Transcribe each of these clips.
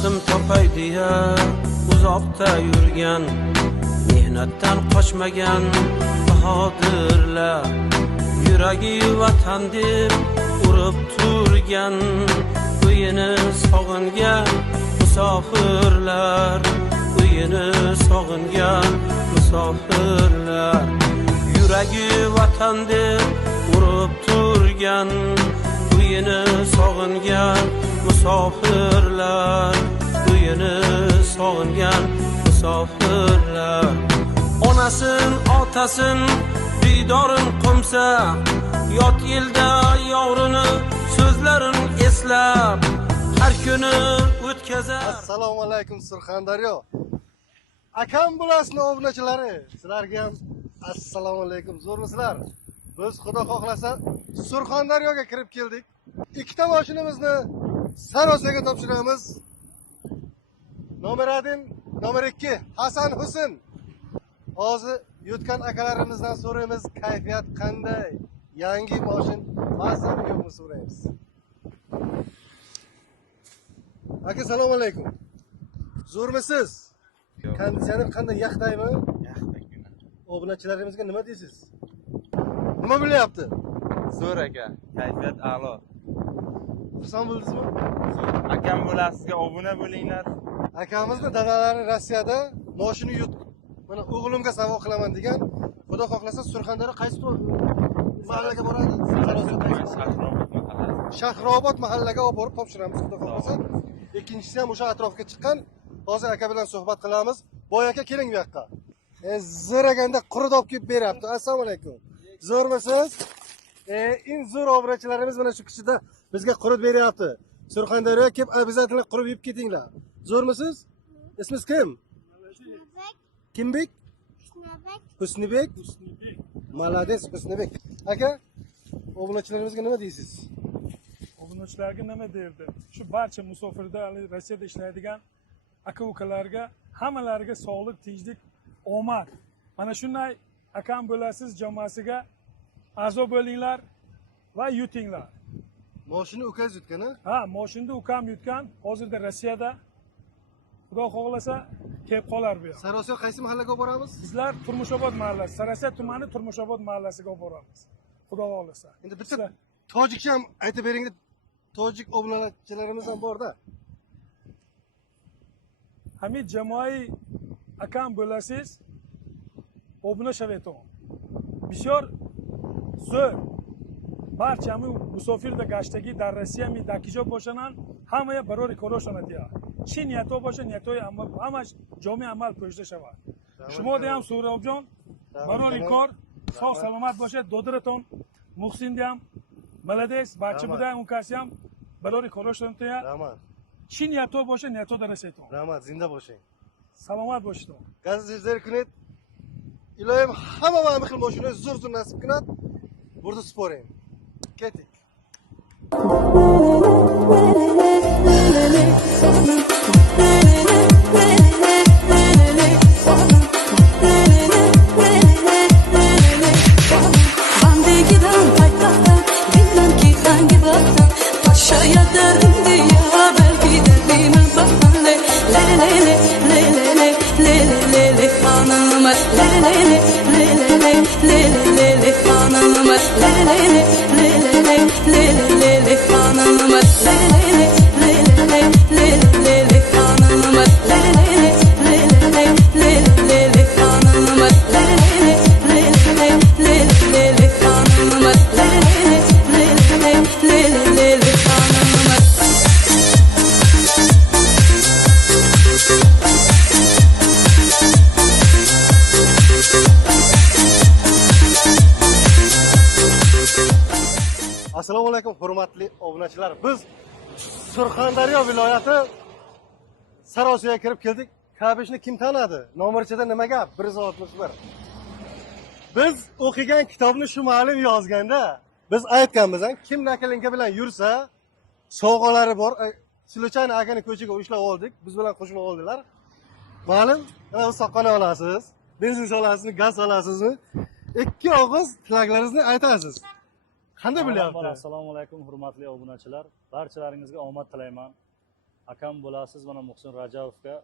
rizqim topay deya uzoqda yurgan, mehnatdan qochmagan bahodirlar, yuragi vatan deb urib turgan, uyini sog'ingan musofirlar, uyini sog'ingan musofirlar, yuragi vatan deb urib turgan, uyini sog'ingan musofirlar, uyini sog'ingan musofirlar. Onasin, otasin, diydorin qo'msa, yot yilda yovrini so'zlarin eslab, har kuni o'tkazar. Assalomu alaykum Surxondaryo. Akam bulasini obunachilari, sizlarga ham assalomu alaykum. Zo'rmisizlar? Biz xudo xohlasa Surxondaryoga kirib keldik. Ikkita mashinamizni Sarosiyaga topshiramiz. Nomer 1, nomer 2 Hasan Husin. Hozir yutgan akalarimizdan so'raymiz, kayfiyat qanday? Yangi mashin mazami yo'qmi so'raymiz. Aka, assalomu alaykum. Zo'rmisiz? Konditsioner qanday, yaxtaymi? Yaxtagina. Obunachilarimizga nima deysiz? Nima bo'lyapti? Zo'r aka, kayfiyat a'lo. Xursand bo'ldingizmi? Akam bo'lasizga obuna bo'linglar. Akamizni dadalari Rossiyada mashina yut. Mana o'g'limga savo qilaman degan. Xudo xohlasa Surxondaryo qaysi mahallaga boradi? Shahrobod mahallasi. Shahrobod mahallaga olib borib topshiramiz xudo xohlasa. Ikkinchisi ham o'sha atrofga chiqqan. Hozir aka bilan suhbat qilamiz. Boy aka, keling bu yoqqa. Zo'raganda qurut olib kelib beryapti. Assalomu alaykum. Zo'rmisiz? Eng zo'r obrachilarimiz mana shu kishida bizga qurut beryapti. Surxondaryoga kelib обязательно qurib yeb ketinglar. Zo'rmisiz? Ismingiz kim? Kimbek? Husnibek. Malades Husnibek. Aka, obunachilarimizga nima deysiz? Obunachilarga nima derdi? Shu barcha musofirda, Rossiyada ishlaydigan aka-ukalarga, hammalariga sog'lik, tinchlik, omad. Mana shunday akam bo'lasiz jamoasiga a'zo bo'linglar va yutinglar. Mashina ukangiz yutgan-a? Ha, mashinada ukam yutgan, hozirda Rossiyada. Xudo xohlasa kelib qolar bu yoqqa. Sarosiyo qaysi mahallaga olib boramiz? Bizlar Turmushobod mahallasi, Sarosiyo tumani Turmushobod mahallasiga olib boramiz. Xudo xohlasa. Endi bitta tojikcha ham aytib bering deb, tojik obunachilarimiz ham bor-da. Hamid jamoai akam bo'lasiz. Obuna shaveton. Bisyor zo'r. Barchami musofirda gashtagi dar Rossiya mi dakijo boshanan, hammaga barori koroshana diya. Chi niyato bosha, niyatoy amal, hamma jomi amal ko'zda shava. Shuma ham So'robjon, barori kor, sog' salomat bosha, dodiraton, Muhsin ham, malades, barcha bilan unkasi ham barori koroshana diya. Rahmat. Chi niyato bosha, niyato daraseton. Rahmat, zinda bo'shing. Salomat bo'shton. Gazizlar kunet. Iloyim hamma mana bu xil mashina zo'r nasib qiladi. Burada spor ham. Ketik. Bandigidan paytahtan bilmem ki hangi baktan Paşaya derdim diye belki derdime baktan Le le le le le le le le le hanım Le le le le le le le le hanım Le le le le le le le le hanım Le le le le le le le le hanım Le le le le le le le le hanım Le le le le le le le hanım Le le le le le le hanım Assalomu alaykum hurmatli obunachilar. Biz Surxondaryo viloyati Sarosiyoga kirib keldik. Kabishni kim tanadi? Nomerchada nima gap? 161. Biz o'qigan kitobni shu ma'lum yozganda, biz aytganmiz, kim nakalinka bilan yursa, sovg'alari bor. Sluchayna akani ko'chaga ushlab oldik. Biz bilan qo'shilib oldilar. Ma'lum, o'z soqqani olasiz, benzin solasizmi, gaz solasizmi? Ikki og'iz tilaklaringizni aytasiz. Qanday bo'lyapti? Assalomu alaykum hurmatli obunachilar. Barchalaringizga omad tilayman. akam bo'lasiz mana Muhsin Rajabovga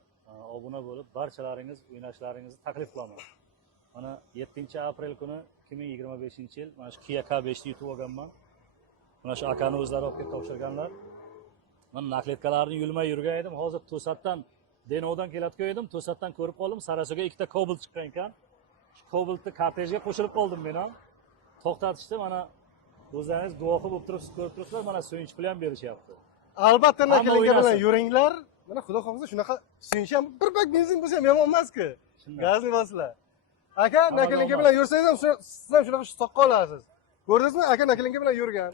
obuna bo'lib, barchalaringiz o'ynashlaringizni taklif qilaman. Mana 7-aprel kuni 2025-yil mana shu Kia K5 ni yutib olganman. Mana shu akani o'zlari olib kelib topshirganlar. Men nakletkalarni yulmay yurgan edim. Hozir to'satdan Denovdan kelayotgan edim. To'satdan ko'rib qoldim. Sarasoga ikkita Cobalt chiqqan ekan. Shu Cobaltni kortejga qo'shilib qoldim men ham. To'xtatishdi, mana o'zlaringiz guvohi bo'lib turibsiz, ko'rib turibsizlar, mana so'yinch pul ham berishyapti. Albatta nakalinga bilan o'ynasin. yuringlar. Mana xudo xohlasa shunaqa suyunchi ham bir bak benzin bo'lsa ham yomon emas-ku. Gazni boslar. Aka nakalinga bilan yursangiz ham siz ham shunaqa soqqa olasiz. Ko'rdingizmi? Aka nakalinga bilan yurgan.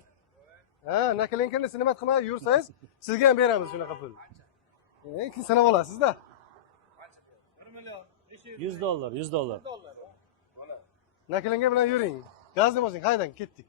Ha, nakalinkani sinimat qilmay yursangiz, sizga ham beramiz shunaqa pul. Keyin sanab olasiz-da. 100 dollar, 100 dollar. Nakalinga bilan yuring. Gazni bosing, haydang, ketdik.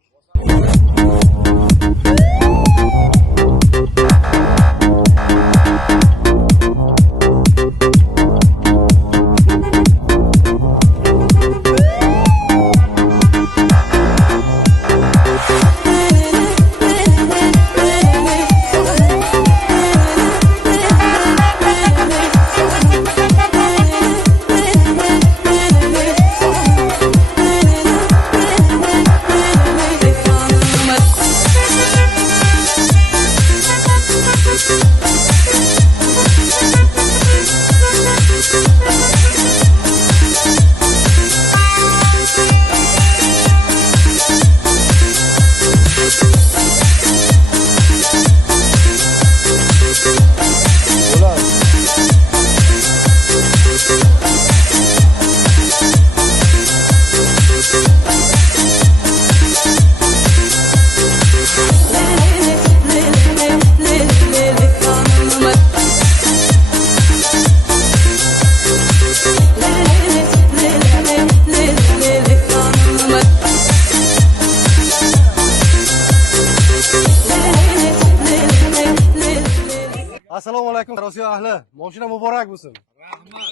Assalomu alaykum Rossiya ahli. Mashina muborak bo'lsin. Rahmat.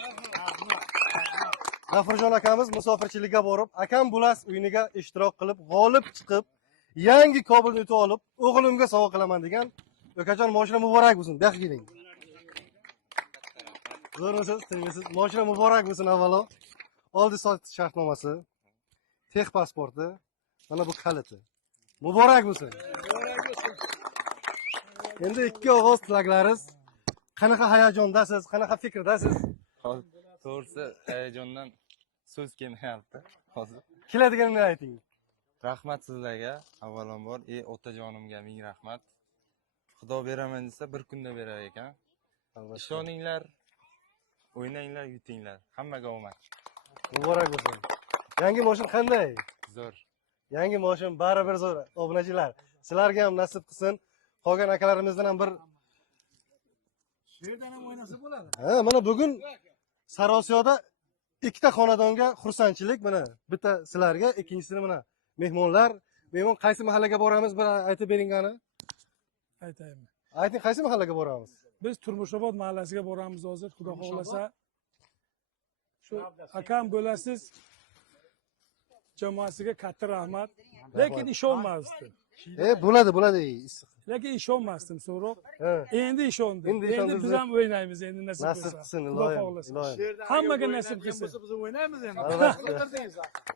G'afurjon akamiz musofirchilikka borib, akam Bulas uyiniga ishtirok qilib, g'olib chiqib, yangi Cobaltni yutib olib, o'g'limga sovg'a qilaman degan. Okajon mashina muborak bo'lsin. Bu yoqqa keling. Zo'rmisiz, tengisiz. Mashina muborak bo'lsin avvalo. Oldi sotish shartnomasi, tex pasporti, mana bu kaliti. Muborak bo'lsin. Endi ikki og'iz tilaklaringiz. Qanaqa hayajondasiz, qanaqa fikrdasiz? To'g'risi hayajondan so'z kelmayapti hozir. Keladiganini ayting. Rahmat sizlarga. Avvalambor, otajonimga ming rahmat. Xudo beraman desa bir kunda berar ekan. Ishoninglar, o'ynanglar, yutinglar. Hammaga omad. Muborak bo'lsin. Yangi mashina qanday? Zo'r. Yangi mashina baribir zo'r. Obunachilar, sizlarga ham nasib qilsin. Qolgan akalarimizdan ham bir Yerdan ham o'ynasa bo'ladi. Ha, mana bugun Sarosiyoda ikkita xonadonga xursandchilik, mana bitta sizlarga, ikkinchisini mana mehmonlar. Mehmon qaysi mahallaga boramiz bir aytib beringani? Aytaymi. Ayting, qaysi mahallaga boramiz? Biz Turmushobod mahallasiga boramiz hozir, xudo xohlasa. Shu akam bo'lasiz jamoasiga katta rahmat. Lekin ishonmasdim. Bo'ladi. Lekin ishonmasdim so'roq. Ha. Endi ishondim. Endi Endi ishondingiz. biz ham o'ynaymiz, endi nasib Nasib qilsa. qilsin, Xudo iloyim. xohlasa. Iloyim. Hammaga nasib qilsin. Biz o'ynaymiz endi.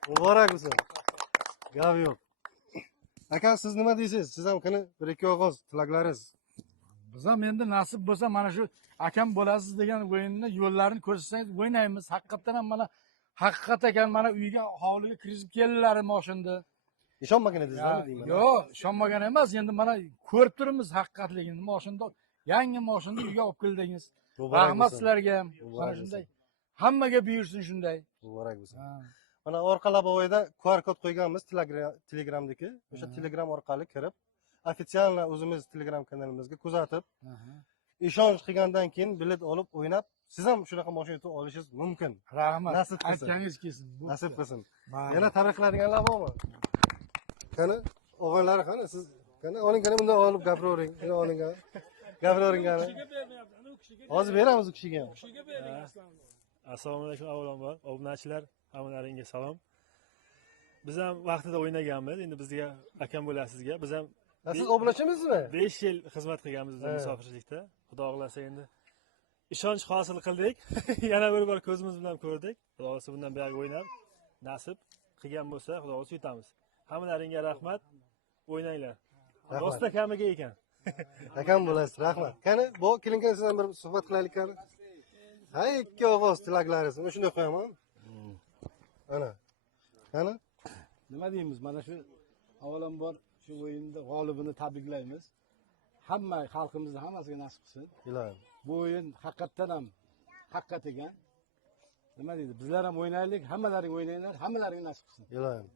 Muborak bo'lsin. Gap yo'q. Aka, siz nima deysiz? Siz ham qani bir ikki og'iz tilaklaringiz. Biz ham endi nasib bo'lsa mana shu akam bo'lasiz degan o'yinni yo'llarini ko'rsatsangiz o'ynaymiz. Haqiqatan ham mana haqiqat ekan, mana uyga hovliga kirib keldilar mashinada. Ishonmagan edingizmi deyman? Yo'q, ishonmagan emas. Endi mana ko'rib turibmiz haqiqatligini. Mashinada yangi mashinada uyga olib keldingiz. Rahmat sizlarga ham. Mana shunday. Hammaga buyursin shunday. Muborak bo'lsin. Mana orqa labovoyda QR kod qo'yganmiz Telegramdagi. O'sha Telegram orqali kirib, ofitsialno o'zimiz Telegram kanalimizga kuzatib, ishonch qilgandan keyin bilet olib o'ynab, siz ham shunaqa mashina yutib olishingiz mumkin. Rahmat. Nasib qilsin. Aytganingiz kelsin. Nasib qilsin. Yana tabriklaydiganlar bormi? Qani, o'g'illari qani siz qani oling qani bunday olib gapiravering. Qani oling qani. Gapiravering qani. Hozir beramiz u kishiga ham. Assalomu alaykum avvalambor. Obunachilar, hammalaringga salom. Biz ham vaqtida o'ynaganmiz. Endi bizga akam bo'lasizga. Biz ham Siz obunachimizmi? 5 yil xizmat qilganmiz musofirchilikda. Xudo xohlasa endi ishonch hosil qildik. Yana bir bor ko'zimiz bilan ko'rdik. Xudo xohlasa bundan buyog'i o'ynab nasib qilgan bo'lsa, Xudo xohlasa yutamiz. Hammalaringga rahmat. O'ynanglar. Do'st akamiga ekan. Akam bo'lasiz, rahmat. Qani, bu keling sizdan bir suhbat qilaylik qani. Ha, ikki og'iz tilaklaringiz. Mana shunday qo'yaman. Ana. Qani? Nima deymiz? Mana shu avvalambor shu o'yinda g'olibini tabriklaymiz. Hamma xalqimizni hammasiga nasib qilsin. Ilohim. Bu o'yin haqiqatdan ham haqiqat ekan. Nima deydi? Bizlar ham o'ynaylik, hammalaring o'ynanglar, hammalaring nasib qilsin. Ilohim.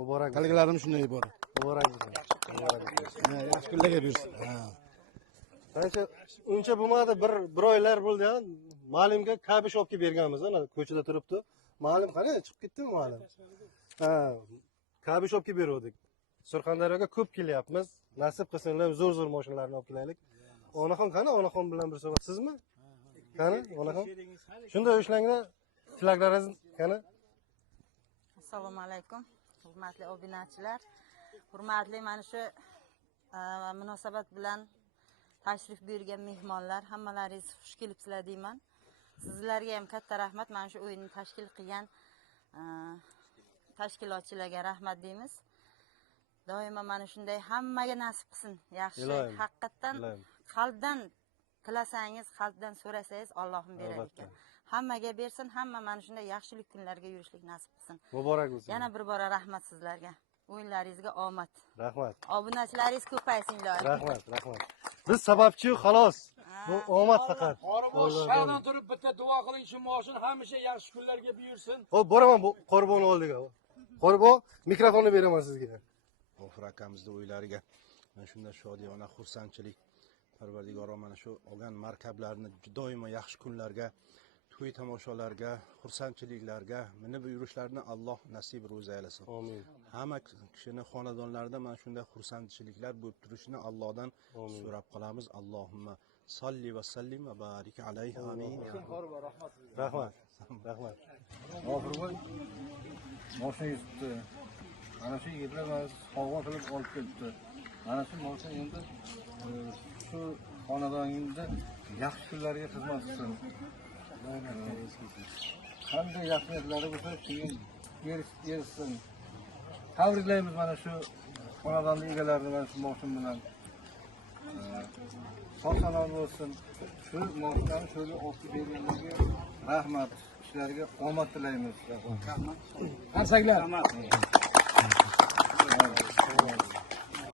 Muborak. Tiliklarim shunday iborat. Muborak bo'lsin. Muborak bo'lsin. Yaxshi kunlarga buyursin. Qancha uncha bo'lmadi, bir oylar bo'ldi ha. Ma'lumga kabish olib kelib berganmiz, ana ko'chada turibdi. Ma'lum qani chiqib ketdimi ma'lum? Ha, kabish olib kelib berdik. Surxondaryoga ko'p kelyapmiz. Nasib qilsinlar, zo'r mashinalarni olib kelaylik. Onaxon qani? Onaxon bilan bir suhbat sizmi? Qani? Onaxon? Shunday ishlanglar. Tilaklaringiz qani? Assalomu alaykum, hurmatli obunachilar. Hurmatli mana shu munosabat bilan tashrif buyurgan mehmonlar, hammalaringiz xush kelibsizlar deyman. Sizlarga ham katta rahmat, mana shu o'yinni tashkil qilgan tashkilotchilarga rahmat deymiz. Doimo mana shunday hammaga nasib qilsin. Yaxshi, haqiqatdan qalbdan tilasangiz, qalbdan so'rasangiz Allohim berar ekan. Hammaga bersin, hamma mana shunday yaxshilik kunlarga yurishlik nasib qilsin. Muborak bo'lsin. Yana bir bora rahmat sizlarga. O'yinlaringizga omad. Rahmat. Obunachilaringiz ko'paysin ilohim. Rahmat. Biz sababchi xolos. Bu omad faqat. Shahdan turib bitta duo qiling, shu moshin hamisha yaxshi kunlarga buyursin. Hop, boraman bu Qorbonni oldiga. Qorbon, mikrofonni beraman sizga. G'ofur akamizni o'ylariga mana shunda shodiyona xursandchilik Parvardigoro mana shu olgan markablarni doimo yaxshi kunlarga, to'y tomoshalarga, xursandchiliklarga minib yurishlarini Alloh nasib ro'za aylasin. Amin. Hamma kishini xonadonlarida mana shunday xursandchiliklar bo'lib turishini Allohdan so'rab qolamiz. Allohumma salli va sallim va barik alayhi. Amin. Rahmat. G'ofurboy moshina yutibdi. Mana shu yigitlar mana sovg'a qilib olib kelibdi. Mana shu moshina endi shu xonadoningizda yaxshi kunlarga xizmat qilsin. Qanday yaxshiliklari bo'lsa keyin erishsin. Tabriklaymiz mana shu xonadonni egalarini mana shu moshina bilan. Sog'-salomat bo'lsin. Shu moshinani shunga olib berganlarga rahmat. Ishlariga omad tilaymiz. Rahmat. Qarsaklar. Rahmat.